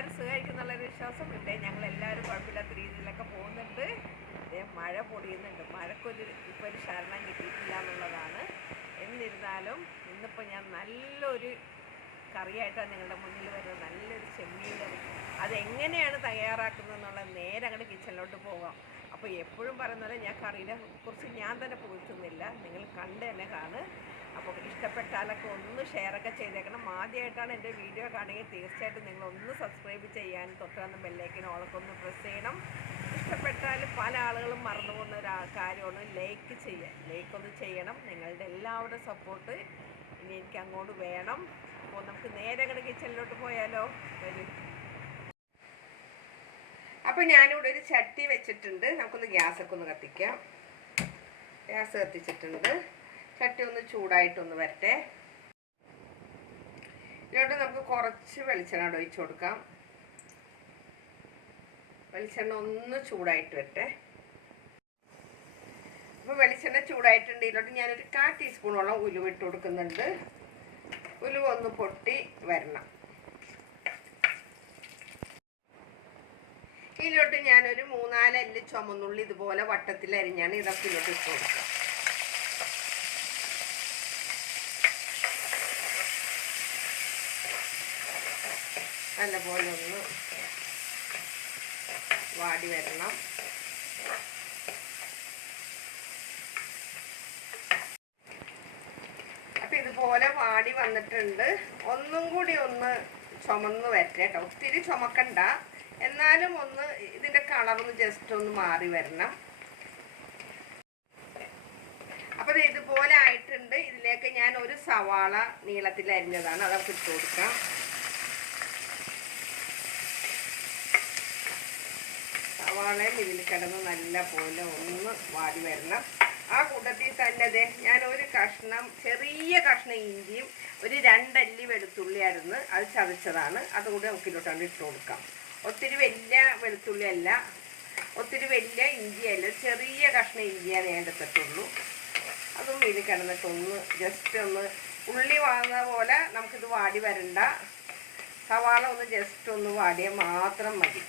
എല്ലാവരും സുഖമായിരിക്കുന്നുള്ളൊരു വിശ്വാസം. ഇവിടെ ഞങ്ങളെല്ലാവരും കുഴപ്പമില്ലാത്ത രീതിയിലൊക്കെ പോകുന്നുണ്ട്. ഇതേ മഴ പൊടിയുന്നുണ്ട്. മഴക്കൊരു ഇപ്പോൾ ഒരു ശരണം കിട്ടിയിട്ടില്ല എന്നുള്ളതാണ്. എന്നിരുന്നാലും ഇന്നിപ്പോൾ ഞാൻ നല്ലൊരു കറിയായിട്ടാണ് നിങ്ങളുടെ മുന്നിൽ വരുന്നത്. നല്ലൊരു ചെമ്മീൻ കറി. അതെങ്ങനെയാണ് തയ്യാറാക്കുന്നത് എന്നുള്ളത് നേരെ അങ്ങോട്ട് കിച്ചണിലോട്ട് പോകാം. അപ്പോൾ എപ്പോഴും പറയുന്നത് ഞാൻ കറിയെ കുറിച്ച് ഞാൻ തന്നെ പുകഴ്ത്തുന്നില്ല, നിങ്ങൾ കണ്ട് തന്നെ കാണുക. അപ്പോൾ ഇഷ്ടപ്പെട്ടാലൊക്കെ ഒന്ന് ഷെയറൊക്കെ ചെയ്തേക്കണം. ആദ്യമായിട്ടാണ് എൻ്റെ വീഡിയോ കാണുകയും തീർച്ചയായിട്ടും നിങ്ങളൊന്ന് സബ്സ്ക്രൈബ് ചെയ്യാനും തൊട്ടുവന്ന് ബെല്ലൈക്കൻ ഓളൊക്കെ ഒന്ന് പ്രസ് ചെയ്യണം. ഇഷ്ടപ്പെട്ടാൽ പല ആളുകളും മറന്നു പോകുന്ന ഒരു കാര്യമാണ് ലൈക്ക് ചെയ്യുക. ലൈക്ക് ഒന്ന് ചെയ്യണം. നിങ്ങളുടെ എല്ലാവരുടെ സപ്പോർട്ട് ഇനി എനിക്ക് അങ്ങോട്ട് വേണം. അപ്പോൾ നമുക്ക് നേരെ അങ്ങോട്ട് കിച്ചണിലോട്ട് പോയാലോ? വരും. അപ്പോൾ ഞാനിവിടെ ഒരു ചട്ടി വെച്ചിട്ടുണ്ട്. നമുക്കൊന്ന് ഗ്യാസൊക്കെ ഒന്ന് കത്തിക്കാം. ഗ്യാസ് കത്തിച്ചിട്ടുണ്ട്. ചട്ടി ഒന്ന് ചൂടായിട്ടൊന്ന് വരട്ടെ. ഇതിലോട്ട് നമുക്ക് കുറച്ച് വെളിച്ചെണ്ണ ഒഴിച്ച് കൊടുക്കാം. വെളിച്ചെണ്ണ ഒന്ന് ചൂടായിട്ട് വരട്ടെ. അപ്പോൾ വെളിച്ചെണ്ണ ചൂടായിട്ടുണ്ട്. ഇതിലോട്ട് ഞാനൊരു 1/4 ടീസ്പൂണോളം ഉലുവ ഇട്ട് കൊടുക്കുന്നുണ്ട്. ഉലുവ ഒന്ന് പൊട്ടി വരണം. ഇതിലോട്ട് ഞാനൊരു 3-4 അല്ലി ചുമന്നുള്ളി ഇതുപോലെ വട്ടത്തിൽ അരിഞ്ഞാണ് ഇതൊക്കെ ഇതിലോട്ട് ഇട്ട് കൊടുക്കുക. നല്ലപോലെ ഒന്ന് വാടി വരണം. അപ്പം ഇതുപോലെ വാടി വന്നിട്ടുണ്ട്. ഒന്നും കൂടി ഒന്ന് ചുമന്ന് വരട്ടെ കേട്ടോ. ഒത്തിരി ചുമക്കണ്ട, എന്നാലും ഒന്ന് ഇതിൻ്റെ കളറൊന്ന് ജസ്റ്റ് ഒന്ന് മാറി വരണം. അപ്പോൾ ഇത് ഇതുപോലെ ആയിട്ടുണ്ട്. ഇതിലേക്ക് ഞാൻ ഒരു സവാള നീളത്തിൽ അരിഞ്ഞതാണ്, അതൊക്കെ ഇട്ട് കൊടുക്കാം. സവാളയും ഇതിൽ കിടന്ന് നല്ല പോലെ ഒന്ന് വാടി വരണം. ആ കൂട്ടത്തിൽ തന്നെ അതെ ഞാൻ ഒരു കഷ്ണം, ചെറിയ കഷ്ണം ഇഞ്ചിയും ഒരു 2 അല്ലി വെളുത്തുള്ളി ആയിരുന്നു, അത് ചതച്ചതാണ്. അതുകൂടി നമുക്ക് ഇതിലോട്ടാണ് ഇട്ട് കൊടുക്കാം. ഒത്തിരി വലിയ വെളുത്തുള്ളി അല്ല, ഒത്തിരി വലിയ ഇഞ്ചിയല്ല, ചെറിയ കഷ്ണം ഇഞ്ചിയാണ് ഞാൻ എടുത്തിട്ടുള്ളൂ. അതും ഇതിൽ കിടന്നിട്ടൊന്ന് ജസ്റ്റ് ഒന്ന് ഉള്ളി വാങ്ങുന്ന പോലെ നമുക്കിത് വാടി വരണ്ട. സവാള ഒന്ന് ജസ്റ്റ് ഒന്ന് വാടിയാൽ മാത്രം മതി.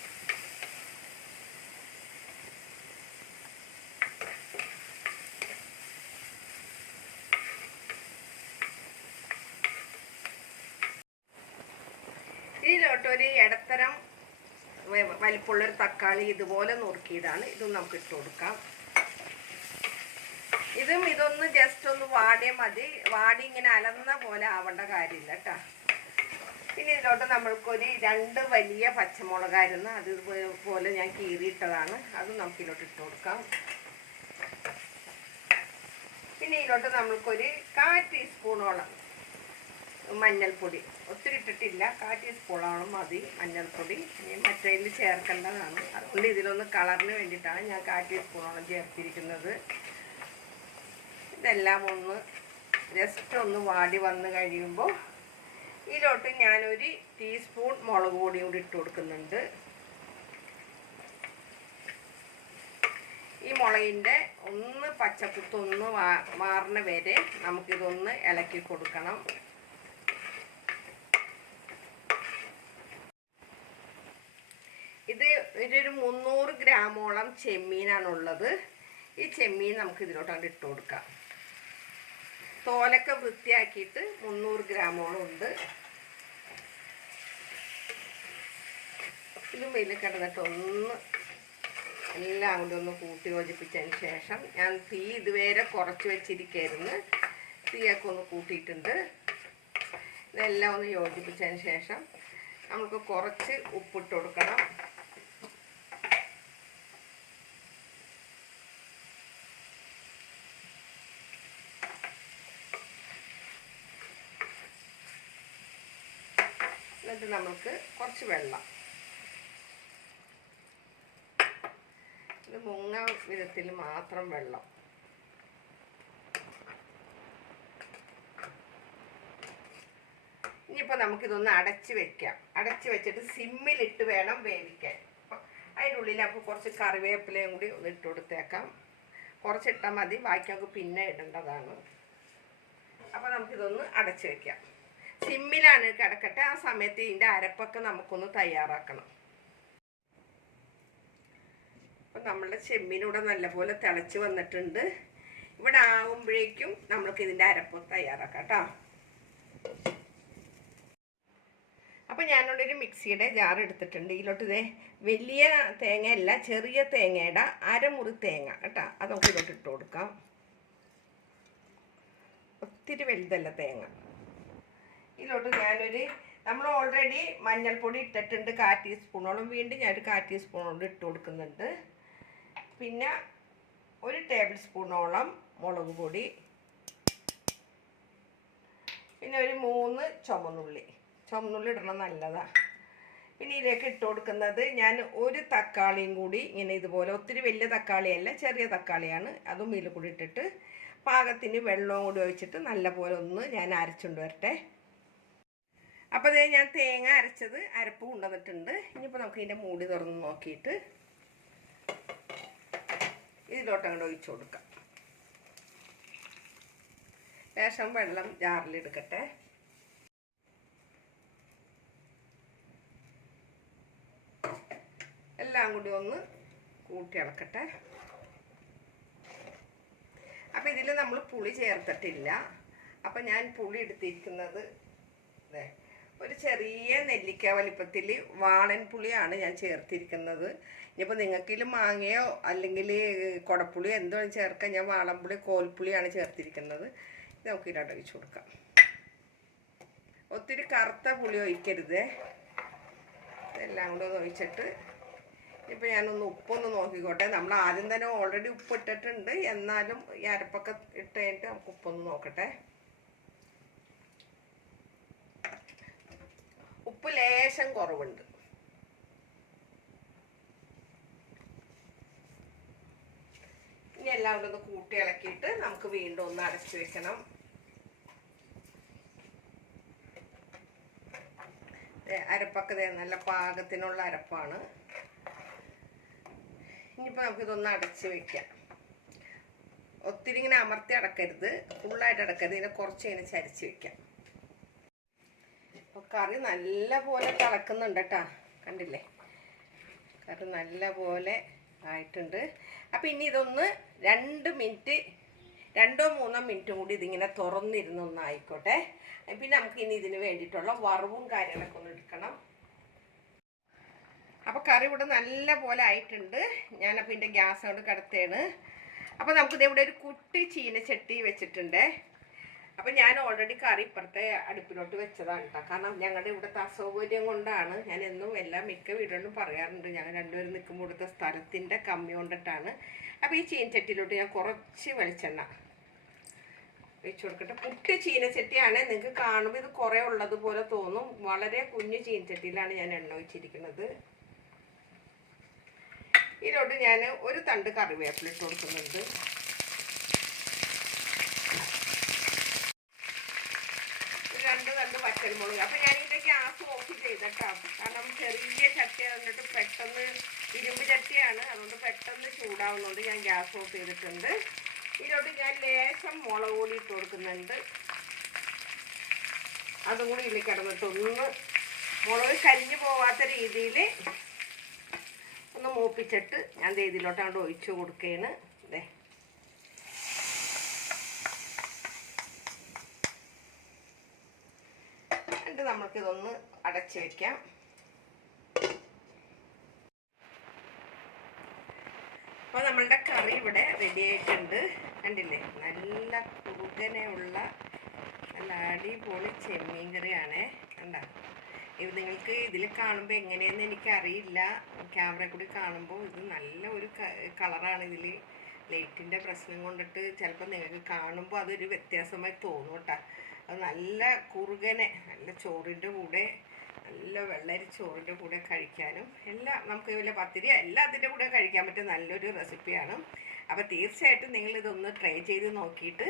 ഇതിലോട്ടൊരു ഇടത്തരം വലിപ്പമുള്ളൊരു തക്കാളി ഇതുപോലെ നുറുക്കിയതാണ്, ഇതും നമുക്ക് ഇട്ട് കൊടുക്കാം. ഇതൊന്ന് ജസ്റ്റ് ഒന്ന് വാടിയാൽ മതി. വാടി ഇങ്ങനെ അലന്ന പോലെ ആവേണ്ട കാര്യമില്ല കേട്ടോ. പിന്നെ ഇതിലോട്ട് നമ്മൾക്കൊരു 2 വലിയ പച്ചമുളകായിരുന്നു, അതുപോലെ ഞാൻ കീറിയിട്ടതാണ്, അതും നമുക്ക് ഇതിലോട്ട് ഇട്ട് കൊടുക്കാം. പിന്നെ ഇതിലോട്ട് നമ്മൾക്കൊരു 1/4 ടീസ്പൂണോളം മഞ്ഞൾപ്പൊടി, ഒത്തിരി ഇട്ടിട്ടില്ല, 1/4 ടീസ്പൂണോളം മതി മഞ്ഞൾപ്പൊടി. ഇനി മറ്റേതിൽ ചേർക്കേണ്ടതാണ്, അതുകൊണ്ട് ഇതിലൊന്ന് കളറിന് വേണ്ടിയിട്ടാണ് ഞാൻ 1/4 ടീസ്പൂണോളം ചേർത്തിരിക്കുന്നത്. ഇതെല്ലാം ഒന്ന് ജസ്റ്റ് ഒന്ന് വാടി വന്ന് കഴിയുമ്പോൾ ഇതിലോട്ട് ഞാനൊരു ടീസ്പൂൺ മുളക് പൊടി കൂടി ഇട്ട് കൊടുക്കുന്നുണ്ട്. ഈ മുളകിൻ്റെ ഒന്ന് പച്ചക്കുത്തൊന്ന് മാറുന്ന വരെ നമുക്കിതൊന്ന് ഇളക്കി കൊടുക്കണം. ഇത് ഒരു 300 ഗ്രാമോളം ചെമ്മീനാണുള്ളത്. ഈ ചെമ്മീൻ നമുക്ക് ഇതിലോട്ടാണ് ഇട്ട് കൊടുക്കാം. തോലൊക്കെ വൃത്തിയാക്കിയിട്ട് 300 ഗ്രാമോളം ഉണ്ട്. ഇതും വലിയ കിടന്നിട്ട് ഒന്ന് എല്ലാം കൂടി ഒന്ന് കൂട്ടി യോജിപ്പിച്ചതിന് ശേഷം ഞാൻ തീ ഇതുവരെ കുറച്ച് വെച്ചിരിക്കുകയായിരുന്നു, തീയൊക്കെ ഒന്ന് കൂട്ടിയിട്ടുണ്ട്. ഇതെല്ലാം ഒന്ന് യോജിപ്പിച്ചതിന് ശേഷം നമുക്ക് കുറച്ച് ഉപ്പിട്ട് കൊടുക്കണം. എന്നിട്ട് നമുക്ക് കുറച്ച് വെള്ളം, ഇത് മുങ്ങ വിധത്തിൽ മാത്രം വെള്ളം. ഇനിയിപ്പോൾ നമുക്കിതൊന്ന് അടച്ച് വെക്കാം. അടച്ച് വെച്ചിട്ട് സിമ്മിലിട്ട് വേണം വേവിക്കാൻ. അതിനുള്ളിൽ അപ്പോൾ കുറച്ച് കറിവേപ്പിലയും കൂടി ഒന്ന് ഇട്ട് കൊടുത്തേക്കാം. കുറച്ചിട്ടാൽ മതി, ബാക്കി നമുക്ക് പിന്നെ ഇടേണ്ടതാണ്. അപ്പോൾ നമുക്കിതൊന്ന് അടച്ച് വെക്കാം. സിമ്മിലാണ് കിടക്കട്ടെ. ആ സമയത്ത് ഇതിൻ്റെ അരപ്പൊക്കെ നമുക്കൊന്ന് തയ്യാറാക്കണം. അപ്പം നമ്മളുടെ ചെമ്മീനൂടെ നല്ലപോലെ തിളച്ച് വന്നിട്ടുണ്ട്. ഇവിടെ ആകുമ്പോഴേക്കും നമ്മൾക്ക് ഇതിൻ്റെ അരപ്പ് തയ്യാറാക്കാം കേട്ടോ. അപ്പം ഞാനിവിടെ ഒരു മിക്സിയുടെ ജാർ എടുത്തിട്ടുണ്ട്. ഇതിലോട്ട് ഇതേ വലിയ തേങ്ങയല്ല, ചെറിയ തേങ്ങയുടെ അരമുറി തേങ്ങ കേട്ടോ, അത് നമുക്ക് ഇതിലോട്ട് ഇട്ട് കൊടുക്കാം. ഒത്തിരി വലുതല്ല തേങ്ങ. ഇതിലോട്ട് നമ്മൾ ഓൾറെഡി മഞ്ഞൾപ്പൊടി ഇട്ടിട്ടുണ്ട് 1/4 ടീസ്പൂണോളം. വീണ്ടും ഞാനൊരു 1/4 ടീസ്പൂണോളം ഇട്ട് കൊടുക്കുന്നുണ്ട്. പിന്നെ 1 ടേബിൾ സ്പൂണോളം മുളക് പൊടി, പിന്നെ ഒരു 3 ചുവന്നുള്ളി ഇടണം, നല്ലതാണ്. പിന്നെ ഇതിലേക്ക് ഇട്ട് കൊടുക്കുന്നത് ഞാൻ ഒരു തക്കാളിയും കൂടി ഇങ്ങനെ ഇതുപോലെ, ഒത്തിരി വലിയ തക്കാളിയല്ല, ചെറിയ തക്കാളിയാണ്, അതും ഇതിൽ കൂടി ഇട്ടിട്ട് പാകത്തിന് വെള്ളവും കൂടി ഒഴിച്ചിട്ട് നല്ലപോലെ ഒന്ന് ഞാൻ അരച്ചുകൊണ്ട് വരട്ടെ. അപ്പോൾ അതേ ഞാൻ തേങ്ങ അരച്ചത് അരപ്പ് കൊണ്ടുവന്നിട്ടുണ്ട്. ഇനിയിപ്പോൾ നമുക്ക് ഇതിൻ്റെ മൂടി തുറന്ന് നോക്കിയിട്ട് ഇതിലോട്ട് അങ്ങോട്ട് ഒഴിച്ചു കൊടുക്കാം. ലേശം വെള്ളം ജാറിലെടുക്കട്ടെ. എല്ലാം കൂടി ഒന്ന് കൂട്ടി ഇളക്കട്ടെ. അപ്പം ഇതിൽ നമ്മൾ പുളി ചേർത്തിട്ടില്ല. അപ്പം ഞാൻ പുളി എടുത്തിരിക്കുന്നത് ഒരു ചെറിയ നെല്ലിക്ക വലിപ്പത്തിൽ വാളൻ പുളിയാണ് ഞാൻ ചേർത്തിരിക്കുന്നത്. ഇനിയിപ്പോൾ നിങ്ങൾക്കിൽ മാങ്ങയോ അല്ലെങ്കിൽ കുടപ്പുളിയോ എന്തോ ചേർക്കാൻ, ഞാൻ വാളൻപുളി കോൽപ്പുളിയാണ് ചേർത്തിരിക്കുന്നത്. ഇത് നമുക്ക് ഇതിലോട്ട് ഒഴിച്ചു കൊടുക്കാം. ഒത്തിരി കറുത്ത പുളി ഒഴിക്കരുത്. ഇതെല്ലാം കൂടെ ഒന്ന് ഒഴിച്ചിട്ട് ഇപ്പോൾ ഞാനൊന്ന് ഉപ്പൊന്ന് നോക്കിക്കോട്ടെ. നമ്മൾ ആദ്യം തന്നെ ഓൾറെഡി ഉപ്പ് ഇട്ടിട്ടുണ്ട്, എന്നാലും ഈ അരപ്പൊക്കെ ഇട്ട് കഴിഞ്ഞിട്ട് നമുക്ക് ഉപ്പൊന്ന് നോക്കട്ടെ. ഉപ്പ് ലേശം കുറവുണ്ട്. ഇനി എല്ലാം കൂടെ ഒന്ന് കൂട്ടി ഇളക്കിയിട്ട് നമുക്ക് വീണ്ടും ഒന്ന് അടച്ചു വെക്കണം. അരപ്പൊക്കെ നല്ല പാകത്തിനുള്ള അരപ്പാണ്. ഇനിയിപ്പോൾ നമുക്കിതൊന്ന് അടച്ച് വെക്കാം. ഒത്തിരി ഇങ്ങനെ അമർത്തി അടക്കരുത്, ഫുള്ളായിട്ട് അടക്കരുത്, ഇതിനെ കുറച്ച് ഇങ്ങനെ ചരിച്ച് വെക്കാം. അപ്പോൾ കറി നല്ല പോലെ തിളക്കുന്നുണ്ട് കേട്ടോ, കണ്ടില്ലേ? കറി നല്ല പോലെ ആയിട്ടുണ്ട്. അപ്പം ഇനി ഇതൊന്ന് 2 മിനിറ്റ്, 2-3 മിനിറ്റും കൂടി ഇതിങ്ങനെ തുറന്നിരുന്നൊന്ന് ആയിക്കോട്ടെ. പിന്നെ നമുക്ക് ഇനി ഇതിന് വേണ്ടിയിട്ടുള്ള വറവും കാര്യങ്ങളൊക്കെ ഒന്ന് എടുക്കണം. അപ്പോൾ കറി ഇവിടെ നല്ല പോലെ ആയിട്ടുണ്ട്. ഞാനപ്പോൾ ഇതിൻ്റെ ഗ്യാസ് കൊണ്ട് കിടത്തേണ്. അപ്പോൾ നമുക്കിത് ഇവിടെ ഒരു കുട്ടി ചീനച്ചട്ടി വെച്ചിട്ടുണ്ട്. അപ്പം ഞാൻ ഓൾറെഡി കറി ഇപ്പുറത്തെ അടുപ്പിലോട്ട് വെച്ചതാണ് കേട്ടോ. കാരണം ഞങ്ങളുടെ ഇവിടുത്തെ അസൗകര്യം കൊണ്ടാണ്. ഞാൻ എന്നും മിക്ക വീടുകളിലും പറയാറുണ്ട്, ഞങ്ങൾ രണ്ടുപേരും നിൽക്കുമ്പോൾ ഇവിടുത്തെ സ്ഥലത്തിൻ്റെ കമ്മി കൊണ്ടിട്ടാണ്. അപ്പോൾ ഈ ചീനച്ചട്ടിയിലോട്ട് ഞാൻ കുറച്ച് വെളിച്ചെണ്ണ വെച്ച് കൊടുക്കട്ടെ. കുട്ടി ചീനച്ചട്ടിയാണ്, നിങ്ങൾക്ക് കാണുമ്പോൾ ഇത് കുറേ ഉള്ളതുപോലെ തോന്നും. വളരെ കുഞ്ഞു ചീനച്ചട്ടിയിലാണ് ഞാൻ എണ്ണ ഒഴിച്ചിരിക്കുന്നത്. ഇതിലോട്ട് ഞാൻ ഒരു തണ്ട് കറിവേപ്പില ഇട്ട് കൊടുക്കുന്നുണ്ട്. പച്ചമുളക്. അപ്പം ഞാനിതിൻ്റെ ഗ്യാസ് ഓഫ് ചെയ്തട്ടോ, കാരണം ചെറിയ ചട്ടി വന്നിട്ട് പെട്ടെന്ന് ഇരുമ്പ് ചട്ടിയാണ്, അതുകൊണ്ട് പെട്ടെന്ന് ചൂടാവുന്നതുകൊണ്ട് ഞാൻ ഗ്യാസ് ഓഫ് ചെയ്തിട്ടുണ്ട്. ഇതിലോട്ട് ഞാൻ ലേശം മുളക് പൊടി ഇട്ട് കൊടുക്കുന്നുണ്ട്. അതും കൂടി ഇതിൽ കിടന്നിട്ടൊന്ന് മുളക് കരിഞ്ഞു പോവാത്ത രീതിയിൽ ഒന്ന് മൂപ്പിച്ചിട്ട് ഞാൻ ഇതിലോട്ട് അങ്ങോട്ട് ഒഴിച്ചു കൊടുക്കുകയാണ്. അതെ, നമുക്കിതൊന്ന് അടച്ചു വെക്കാം. അപ്പോൾ നമ്മളുടെ കറി ഇവിടെ റെഡി ആയിട്ടുണ്ട്. കണ്ടില്ലേ, നല്ല കുറുകനെയുള്ള നല്ല അടിപൊളി ചെമ്മീൻ കറിയാണേ. കണ്ടോ? ഇത് നിങ്ങൾക്ക് ഇതിൽ കാണുമ്പോൾ എങ്ങനെയെന്ന് എനിക്കറിയില്ല, ക്യാമറ കൂടി കാണുമ്പോൾ ഇത് നല്ല ഒരു കളറാണ്. ഇതിൽ ലൈറ്റിൻ്റെ പ്രശ്നം കൊണ്ടിട്ട് ചിലപ്പോൾ നിങ്ങൾക്ക് കാണുമ്പോൾ അതൊരു വ്യത്യാസമായി തോന്നും കേട്ടോ. അത് നല്ല കുറുകനെ നല്ല ചോറിൻ്റെ കൂടെ, നല്ല വെള്ളരി ചോറിൻ്റെ കൂടെ കഴിക്കാനും എല്ലാം, നമുക്ക് വലിയ പത്തിരി എല്ലാം അതിൻ്റെ കൂടെ കഴിക്കാൻ പറ്റിയ നല്ലൊരു റെസിപ്പിയാണ്. അപ്പോൾ തീർച്ചയായിട്ടും നിങ്ങളിതൊന്ന് ട്രൈ ചെയ്ത് നോക്കിയിട്ട്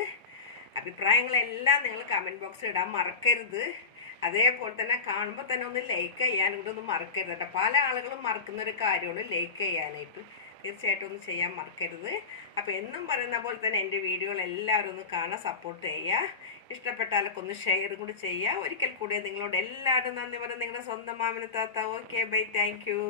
അഭിപ്രായങ്ങളെല്ലാം നിങ്ങൾ കമൻറ്റ് ബോക്സിൽ ഇടാൻ മറക്കരുത്. അതേപോലെ തന്നെ കാണുമ്പോൾ തന്നെ ഒന്ന് ലൈക്ക് ചെയ്യാനും കൂടെ ഒന്നും മറക്കരുത് കേട്ടോ. പല ആളുകളും മറക്കുന്നൊരു കാര്യമാണ് ലൈക്ക് ചെയ്യാനായിട്ട്. തീർച്ചയായിട്ടും ഒന്ന് ചെയ്യാൻ മറക്കരുത്. അപ്പോൾ എന്നും പറയുന്ന പോലെ തന്നെ എൻ്റെ വീഡിയോകൾ എല്ലാവരും ഒന്ന് കാണാൻ സപ്പോർട്ട് ചെയ്യുക. ഇഷ്ടപ്പെട്ടാലൊക്കെ ഒന്ന് ഷെയർ കൂടി ചെയ്യുക. ഒരിക്കൽ കൂടി നിങ്ങളോട് എല്ലാവരും നന്ദി പറയുന്നത് നിങ്ങളുടെ സ്വന്തം മാമിന താത്ത. Okay bye, thank you.